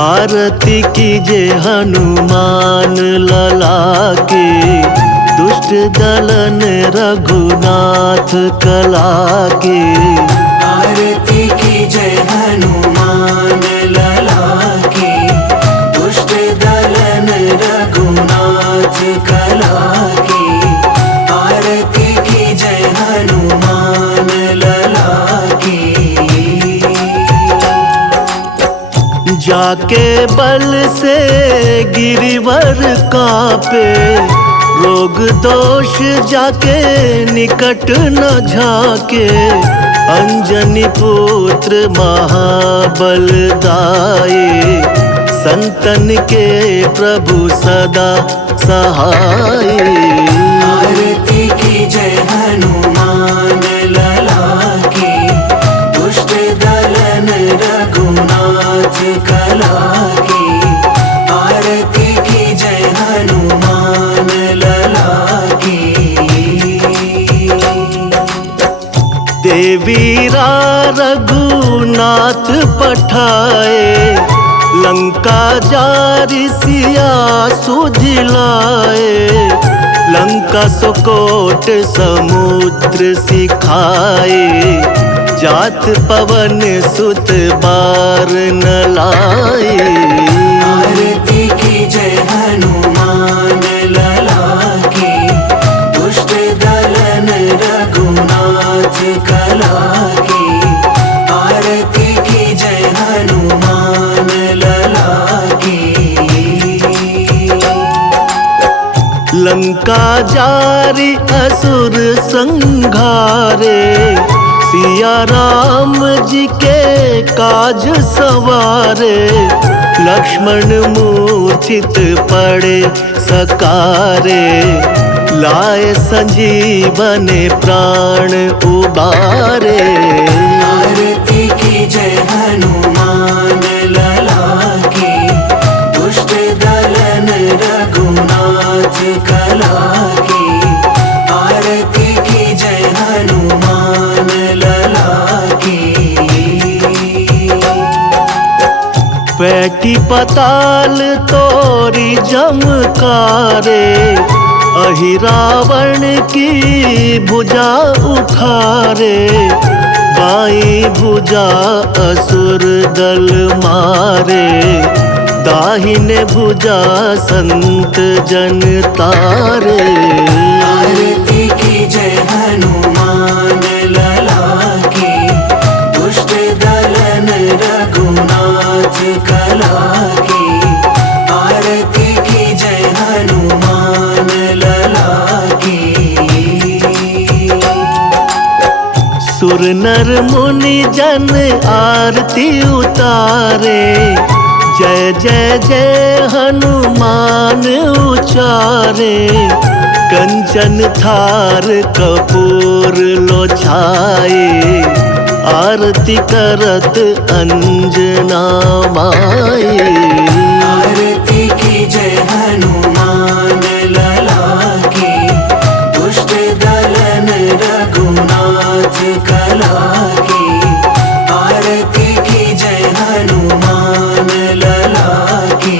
आरती कीजे हनुमान लला के, दुष्ट दलन रघुनाथ कला के। आरती कीजे हनुमान लला के, दुष्ट दलन रघुनाथ कला के। आरती कीजे हनुमान लला के। जाके बल से गिरिवर कांपे, रोग दोष जाके निकट न झाके। अंजनी पुत्र महाबल दाए, संतन के प्रभु सदा सहाय। आरती कीजे हनुमान लला के, दुष्ट दलन रघुनाथ कला के। आरती कीजे हनुमान लला के। देवीरा रघुनाथ पठाए, लंका जारि सिया सुधिलाए। लंका सुकोट समुद्र सिखाए, जात पवन सुत बार न लाए। आरती कीजे हनुमान लला के, दुष्ट दलन रघुनाथ कला के। आरती कीजे हनुमान लला के। लंका जारि असुर संघारे, सिया राम जी के काज सवारे। लक्ष्मण मूर्छित पड़े सकारे, लाए संजीवन प्राण उबारे। आरती कीजे हनुमान लला के, दुष्ट दलन रघुनाथ कला के। आरती कीजे हनुमान लला के। पैटी पताल तोरी जमकारे, अहि रावण की भुजा उखारे। बाई भुजा असुर दल मारे, दाहिने भुजा संत जन तारे। आरती कीजे हनुमान लला के, दुष्ट दलन रघुनाथ कला के। आरती कीजे हनुमान लला के। सुर नर मुनि जन आरती उतारे, जय जय जय हनुमान उचारे। कंचन थार कपूर लो छाए, आरती करत अंजना माए। आरती कीजे हनुमान लला के, दुष्ट दलन रघुनाथ कला के। आरती कीजे हनुमान लला के।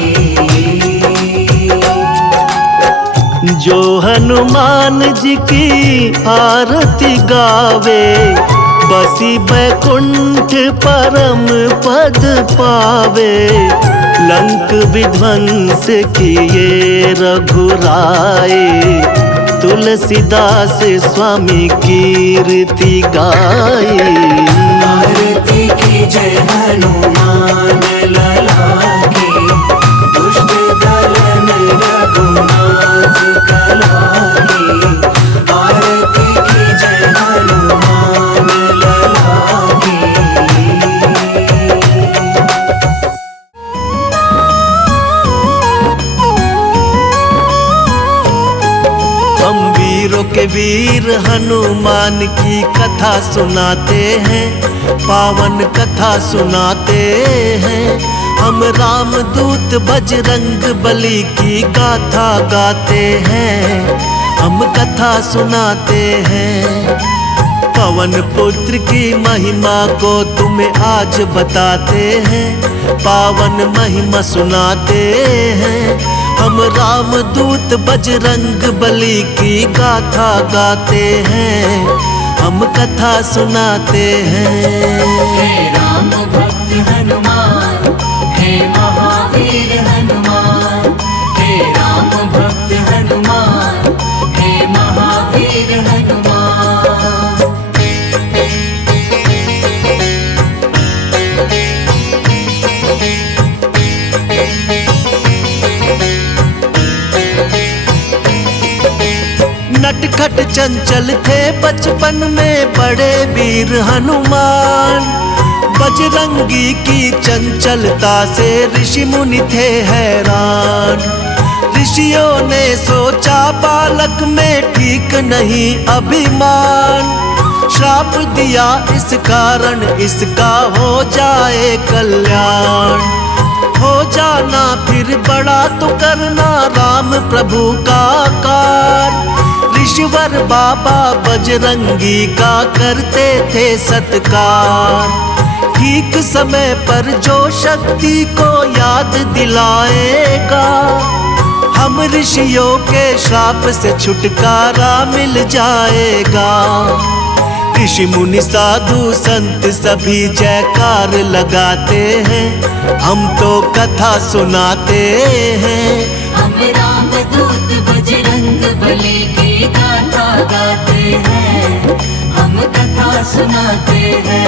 जो हनुमान जी की आरती गावे, बसी बैकुंठ परम पद पावे। लंक विध्वंस किए रघुराए, तुलसीदास स्वामी कीर्ति गाए। आरती कीजे हनुमान लला के, दुष्ट दलन रघुनाथ कला के। आरती कीजे हनुमान लला के। हम वीरों के वीर हनुमान की कथा सुनाते हैं, पावन कथा सुनाते हैं। हम राम दूत बजरंग बली की गाथा गाते हैं, हम कथा सुनाते हैं। पवन पुत्र की महिमा को तुम्हें आज बताते हैं, पावन महिमा सुनाते हैं। हम राम दूत बजरंग बली की गाथा गाते हैं, हम कथा सुनाते हैं। हे राम भक्त हनुमान, हे महावीर हनुमान, हे राम भक्त हनुमान, हे महावीर हनुमान। नटखट चंचल थे बचपन में बड़े वीर हनुमान, बजरंगी की चंचलता से ऋषि मुनि थे हैरान। ऋषियों ने सोचा बालक में ठीक नहीं अभिमान, श्राप दिया इस कारण इसका हो जाए कल्याण। हो जाना फिर बड़ा तो करना राम प्रभु का कार, ऋषिवर बाबा बजरंगी का करते थे सत्कार। ठीक समय पर जो शक्ति को याद दिलाएगा, हम ऋषियों के श्राप से छुटकारा मिल जाएगा। ऋषि मुनि साधु संत सभी जयकार लगाते हैं, हम तो कथा सुनाते हैं। हम राम दूत बजरंग बली की गाथा गाते हैं, हम कथा सुनाते हैं।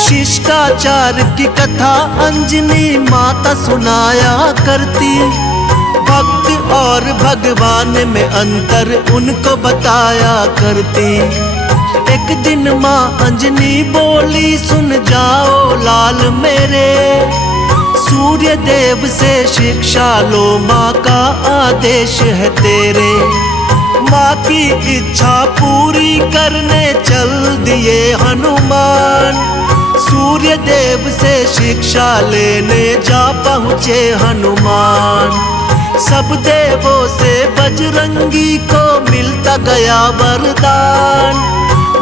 शिष्टाचार की कथा अंजनी माता सुनाया करती, भक्त और भगवान में अंतर उनको बताया करती। एक दिन माँ अंजनी बोली, सुन जाओ लाल मेरे, सूर्य देव से शिक्षा लो, माँ का आदेश है तेरे। माँ की इच्छा पूरी करने चल दिए हनुमान, सूर्य देव से शिक्षा लेने जा पहुँचे हनुमान। सब देवों से बजरंगी को मिलता गया वरदान,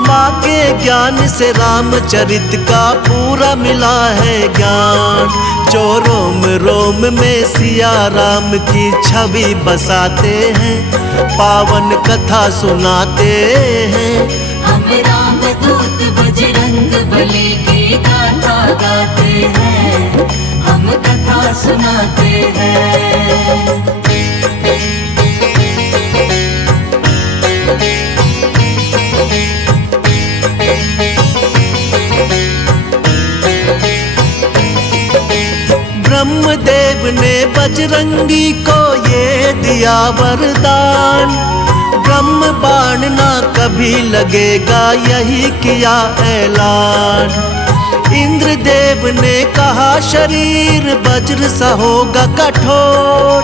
माँ के ज्ञान से रामचरित का पूरा मिला है ज्ञान। जो रोम रोम में सिया राम की छवि बसाते हैं, पावन कथा सुनाते हैं। हम राम दूत बजरंग बली की गाथा गाते हैं, हम कथा सुनाते हैं। ब्रह्मदेव ने बजरंगी को ये दिया वरदान, ब्रह्म बाण ना कभी लगेगा यही किया ऐलान। इंद्रदेव ने कहा शरीर वज्र सा होगा कठोर,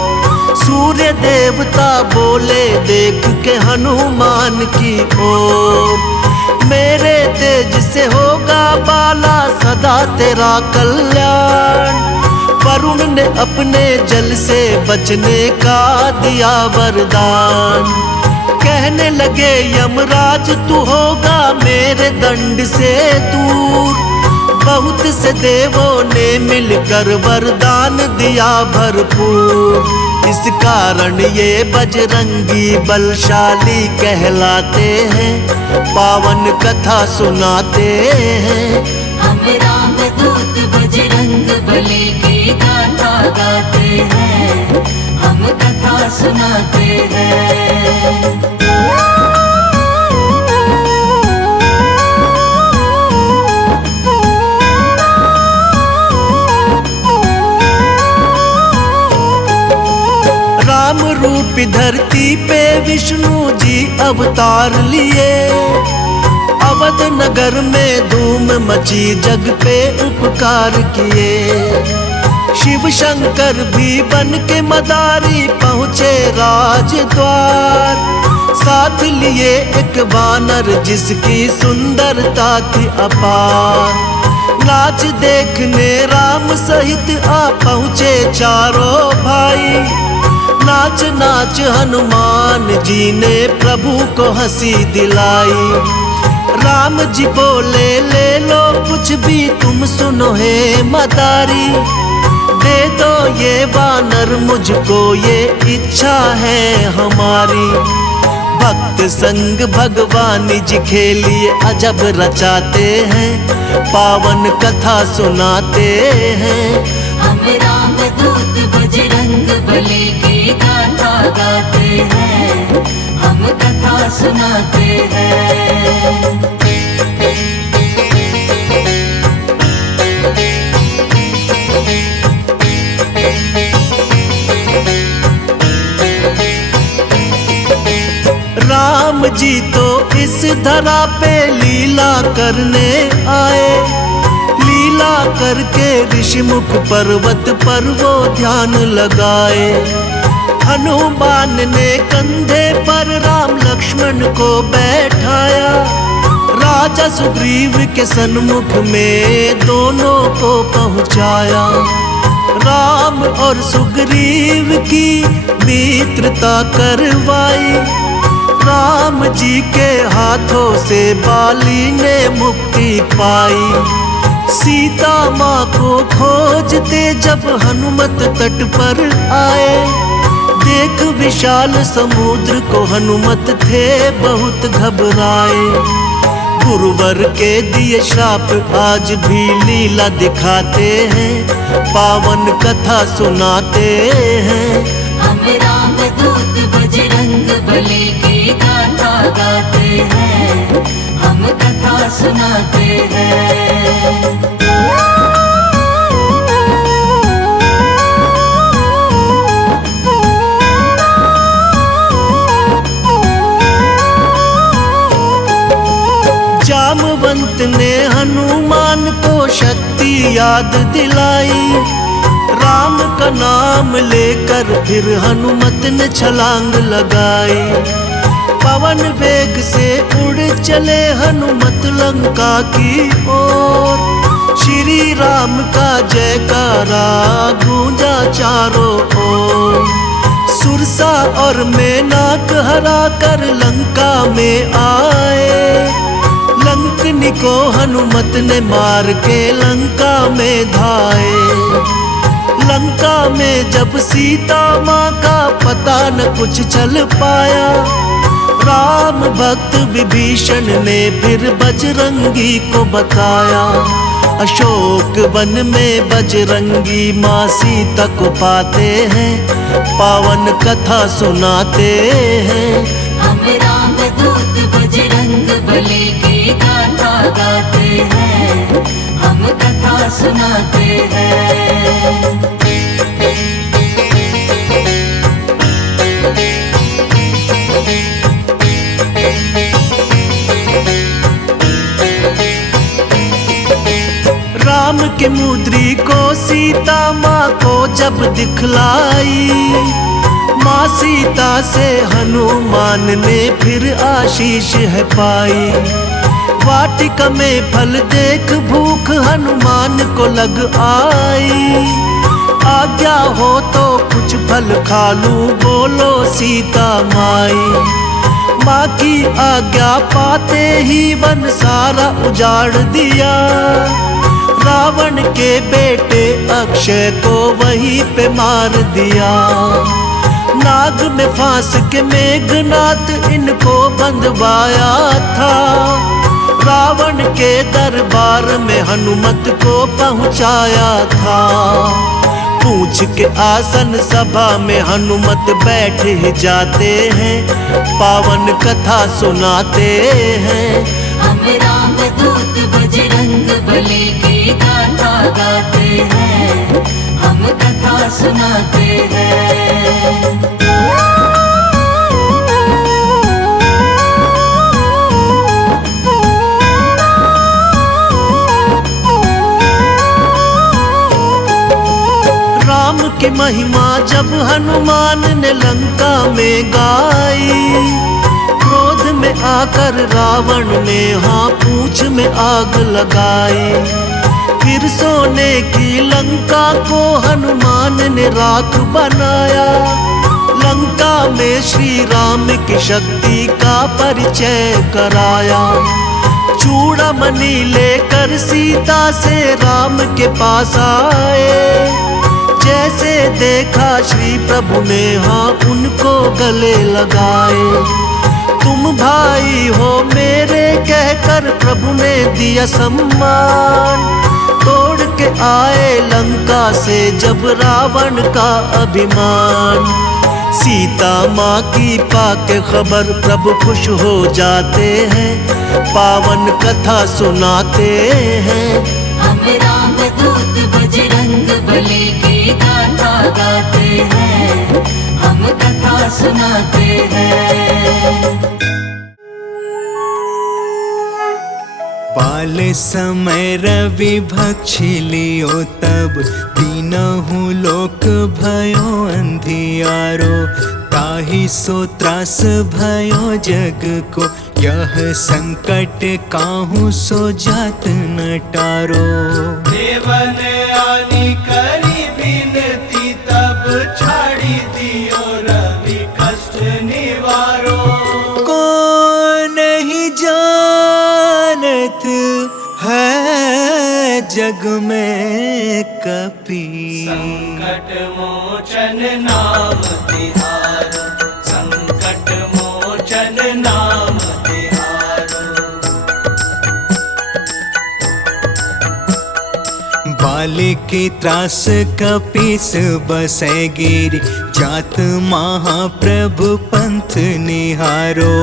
सूर्य देवता बोले देख के हनुमान की ओर। मेरे तेज से होगा बाला सदा तेरा कल्याण, वरुण ने अपने जल से बचने का दिया वरदान। कहने लगे यमराज तू होगा मेरे दंड से दूर, बहुत से देवों ने मिलकर वरदान दिया भरपूर। इस कारण ये बजरंगी बलशाली कहलाते हैं, पावन कथा सुनाते हैं। हम राम दूत बजरंग बली की गाथा गाते हैं, हम कथा सुनाते हैं। राम रूपी धरती पे विष्णु जी अवतार लिए, अवध नगर में धूम मची जग पे उपकार किए। शिव शंकर भी बन के मदारी पहुँचे राजद्वार, साथ लिए एक वानर जिसकी सुंदरता थी अपार। नाच देखने राम सहित आ पहुँचे चारों भाई। नाच नाच हनुमान जी ने प्रभु को हंसी दिलाई। राम जी बोले ले लो कुछ भी तुम सुनो हे मदारी। दे दो ये वानर मुझको ये इच्छा है हमारी। भक्त संग भगवान जी खेलिए अजब रचाते हैं, पावन कथा सुनाते हैं। हम राम दूत बजरंग बली की गाथा गाते हैं, हम कथा सुनाते हैं। राम जी तो इस धरा पे लीला करने आए। लीला करके ऋषिमुख पर्वत पर वो ध्यान लगाए। हनुमान ने कंधे पर राम लक्ष्मण को बैठाया। राजा सुग्रीव के सन्मुख में दोनों को पहुंचाया। राम और सुग्रीव की मित्रता करवाई। राम जी के हाथों से बाली ने मुक्ति पाई। सीता माँ को खोजते जब हनुमत तट पर आए। देख विशाल समुद्र को हनुमत थे बहुत घबराए। गुरुवर के दिए श्राप आज भी लीला दिखाते हैं, पावन कथा सुनाते हैं। हम राम दूत बजरंग बली की गाथा गाते हैं, हम कथा सुनाते हैं। जामवंत ने हनुमान को शक्ति याद दिलाई। राम का नाम लेकर फिर हनुमत ने छलांग लगाई। पवन वेग से उड़ चले हनुमत लंका की ओर। श्री राम का जयकारा गूंजा चारों ओर। सुरसा और मेनाक हरा कर लंका में आए। लंकनी को हनुमत ने मार के लंका में धाए। लंका में जब सीता माँ का पता न कुछ चल पाया। राम भक्त विभीषण ने फिर बजरंगी को बताया। अशोक वन में बजरंगी माँ सीता को पाते हैं, पावन कथा सुनाते हैं। हम राम दूत बजरंग बली की गाथा गाते हैं, हम कथा सुनाते हैं। राम के मुद्री को सीता माँ को जब दिखलाई। माँ सीता से हनुमान ने फिर आशीष है पाई। वाटिका में फल देख भूख हनुमान को लग आई। आज्ञा हो तो कुछ फल खा लूं बोलो सीता माई। माँ की आज्ञा पाते ही वन सारा उजाड़ दिया। रावण के बेटे अक्षय को वहीं पे मार दिया। नाग में फांस के मेघनाथ इनको बंधवाया था। रावण के दरबार में हनुमत को पहुंचाया था। पूछ के आसन सभा में हनुमत बैठ ही जाते हैं, पावन कथा सुनाते हैं। हम राम दूत बजरंग बली की गाथा गाते हैं, हम कथा सुनाते हैं। राम की महिमा जब हनुमान ने लंका में गाई। क्रोध में आकर रावण ने हाँ पूंछ में आग लगाई। फिर सोने की लंका को हनुमान ने राख बनाया। लंका में श्री राम की शक्ति का परिचय कराया। चूड़ामणि लेकर सीता से राम के पास आए। जैसे देखा श्री प्रभु ने हाँ उनको गले लगाए। तुम भाई हो मेरे कहकर प्रभु ने दिया सम्मान। तोड़ के आए लंका से जब रावण का अभिमान। सीता माँ की पाके खबर प्रभु खुश हो जाते हैं। पावन कथा सुनाते हैं। हम राम दूत बजरंग बली की गाथा गाते हैं। हम कथा सुनाते हैं। बाल समय रवि भक्षिलियो तब तीनहु लोक भयो अंधियारो। ताहि सो त्रास भयो जग को यह संकट काहू सो जात न टारो। देवन आनी करी बिनती तब छाड़ी दियो रवि कष्ट निवारो। को नहीं जानत है जग में कपि। संकट मोचन नाम तिहारो। संकट मोचन नाम तिहारो। बालिकी त्रास कपीस बसै गिरि। जात महाप्रभु पंथ निहारो।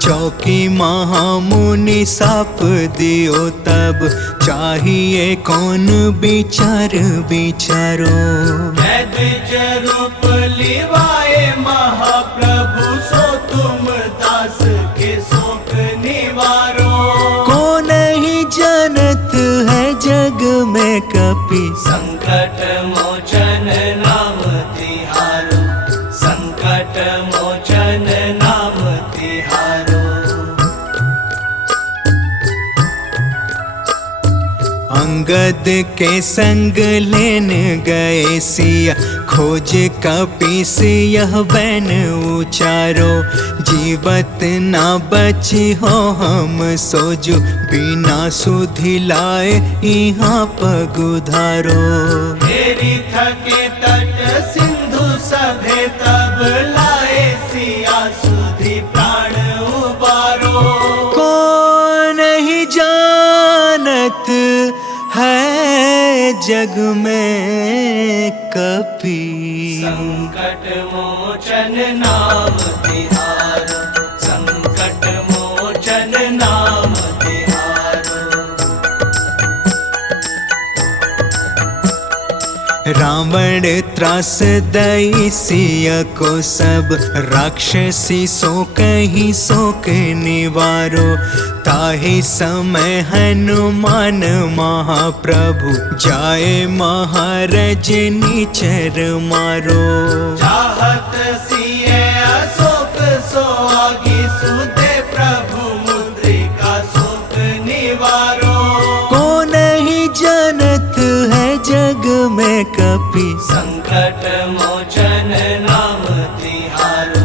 चौकी महामुनि साप दियो तब चाहिए कौन विचार विचारो। द्विज रूप लिवाए महाप्रभु सो तुम दास के शोक निवारो। को नहीं जानत है जग में कपि। संकट मोचन नाम तिहारो। संकट मोचन नाम तिहारो। अंगद के संग लेन गए सिया। खोज कपीस यह बैन उचारो। जीवत ना बची हो हम सोजु। बिना सुधि लाए यहाँ पगुधारो। हेरी थके तट सिंधु सभे तब लाए सिया सुधि प्राण उबारो। को नहीं जानत है जग में कपि। संकट मोचन नाम तिहारो। संकट मोचन नाम तिहारो। रावण त्रास दई सिया को सब। राक्षसी सो कहीं शोक निवारो। ताहि समय हनुमान महाप्रभु जाए महाराज निचर मारो। चाहत सिए अशोक सो आगी सुते प्रभु मुद्रिका शोक निवारो। को नहीं जानत है जग में कपि। संकट मोचन नाम तिहारो।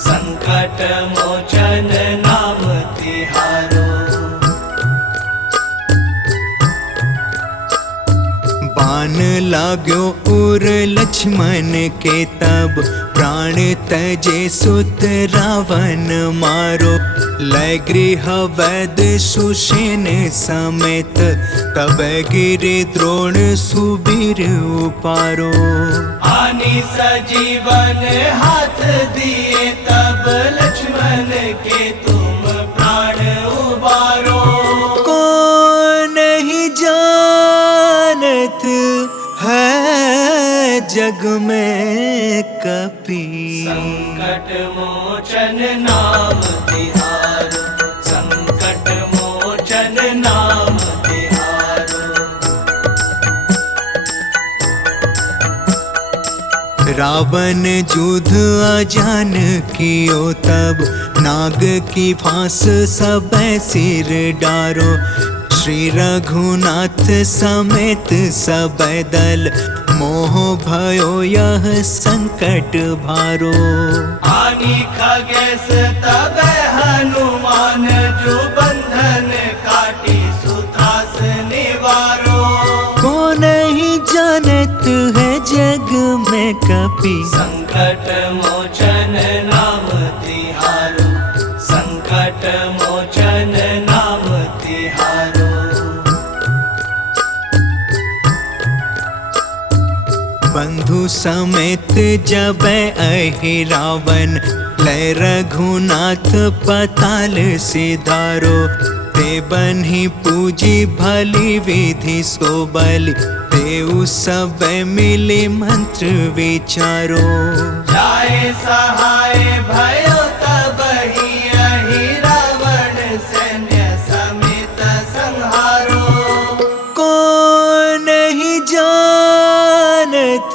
संकट मोचन नाम तिहारो। बाण लाग्यो उर लक्ष्मण के तब। प्राण तजे सुत रावण मारो। लय गृह वैद सुषेण समेत। तब गिरि द्रोण सुबीर उपारो। आनी सजीवन हाथ दिए तब लक्ष्मण के तुम प्राण उबारो। को नहीं जानत है जग में कपि। संकट मोचन नाम तिहारो। संकट मोचन नाम तिहारो। रावण युद्ध अजान कियो तब। नाग की फांस सब सिर डारो। श्री रघुनाथ समेत सब दल, मोह भयो यह संकट भारो। आनी खगेश तब हनुमान, जो बंधन काटी सुत्रास निवारो। को नहीं जानत है जग में कपि, संकट मोचन नाम तिहारो, संकट मोचन नाम तिहारो। बंधु समेत जब अहि रावण, लय रघुनाथ पताल सिधारो। ते बन्ही पूजी भली विधि सो बलि, देउ सब मिले मंत्र विचारो। जाए सहाय भयो तब ही अहि रावण, सैन्य समेत संहारो। को नहीं जानत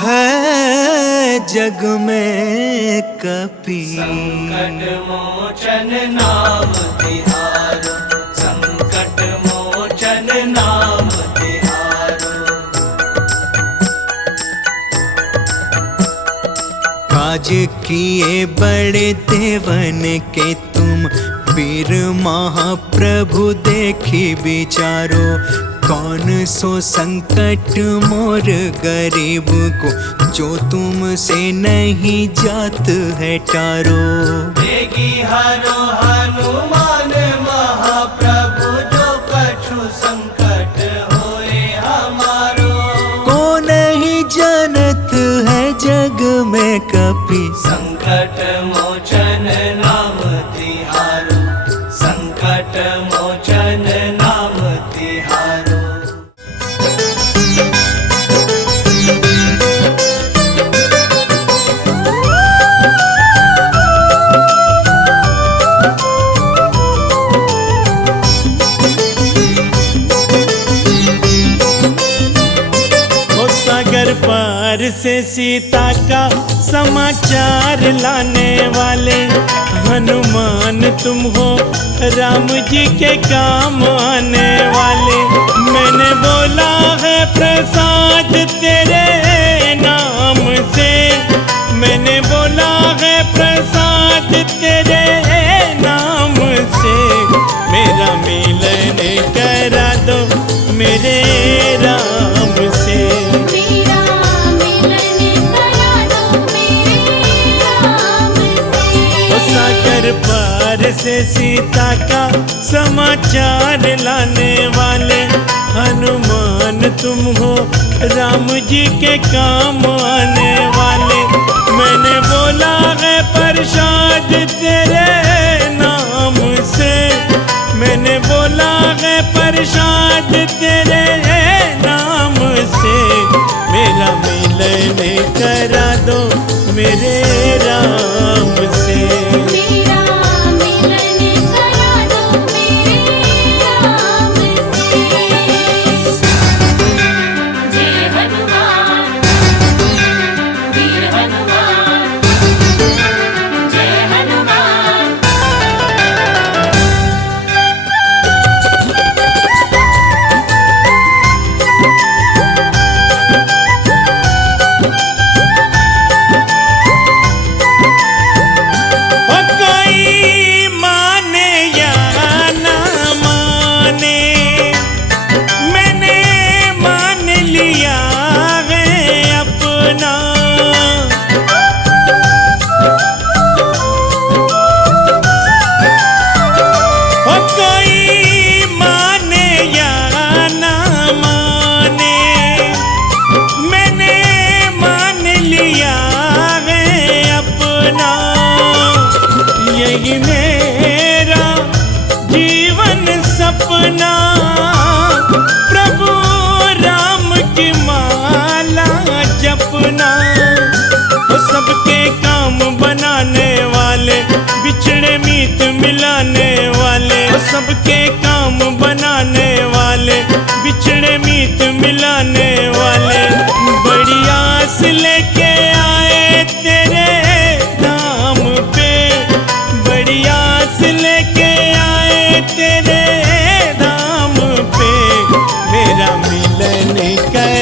है जग में कपि, संकट मोचन नाम तिहारो, संकट मोचन नाम तिहारो। काज किए बड़े देवन के तुम, वीर महाप्रभु देखी विचारो। कौन सो संकट मोर गरीब को, जो तुमसे नहीं जात है टारो। देगी हरो हनुमान महाप्रभु, जो कछु संकट होए हमारो। को नहीं जानत है जग में कपि, संकट मोचन नाम तिहारो, संकट मोचन नाम तिहारो। सागर पार से सीता का समाचार लाने वाले, हनुमान तुम हो राम जी के काम आने वाले। मैंने बोला है प्रसाद तेरे नाम से, मैंने बोला है प्रसाद तेरे नाम से। मेरा मिलन करा दो मेरे राम से, मेरा मिलन करा दो मेरे राम से। सागर पार से सीता का समाचार लाने वाले, हनुमान तुम हो राम जी के काम आने वाले। मैंने बोला है प्रसाद तेरे नाम से, मैंने बोला है प्रसाद तेरे नाम से। मेरा मिलन करा दो मेरे राम से, मेरा मिलन करा दो मेरे राम से। जय हनुमान वीर हनुमान, जय हनुमान।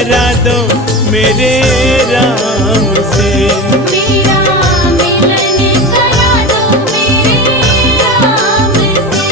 करा दो मेरे राम से। मेरा मिलन करा दो मेरे राम से।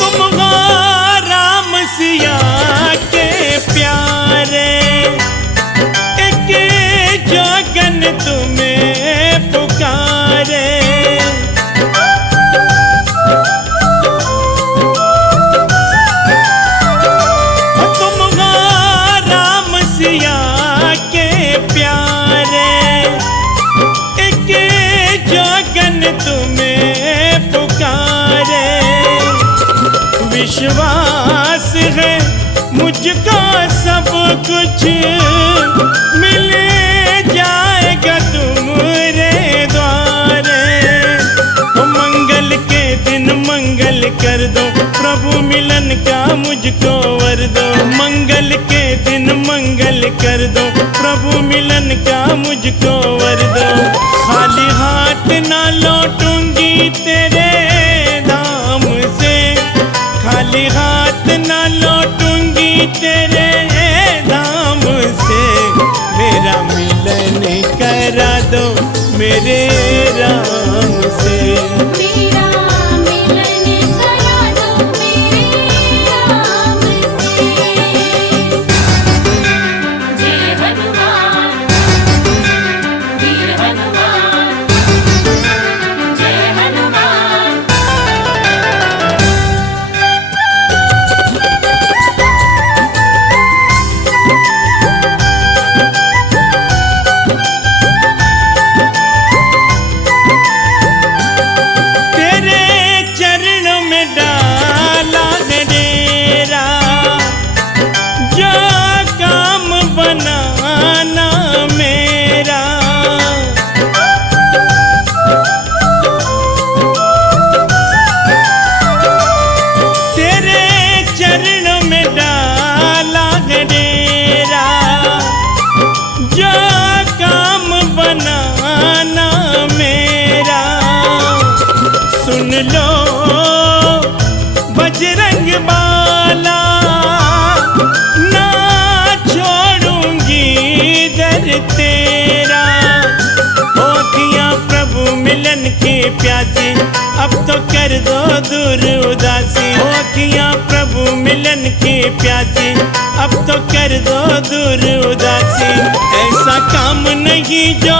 तुम हो राम सिया के प्यारे, एक जोगन तुम्हें पुकारे। तुम हो राम सिया के प्यारे, एक जोगन तुम्हें पुकारे। विश्वास है मुझको सब कुछ मिल जाएगा तुम्हारे द्वारे। ओ मंगल के दिन मंगल कर दो, प्रभु मिलन का मुझको वर दो। मंगल के दिन मंगल कर दो, प्रभु मिलन का मुझको वर दो। खाली हाथ ना लौटूंगी तेरे धाम से, खाली हाथ ना लौटूंगी तेरे धाम से। मेरा मिलन करा दो मेरे राम से। मेरा मिलन करा दो मेरे राम से। जय हनुमान वीर हनुमान, जय हनुमान। तेरे चरणों में डाला है डेरा, जो काम बनाना मेरा। तेरे चरणों में डाला है डेरा, जो काम बनाना मेरा। सुन लो बजरंग बाला, ना छोड़ूंगी दर तेरा। होतियाँ प्रभु मिलन की प्यासी, अब तो कर दो दूर उदासी। होतियाँ प्रभु मिलन की प्यासी, अब तो कर दो दूर उदासी। ऐसा काम नहीं जो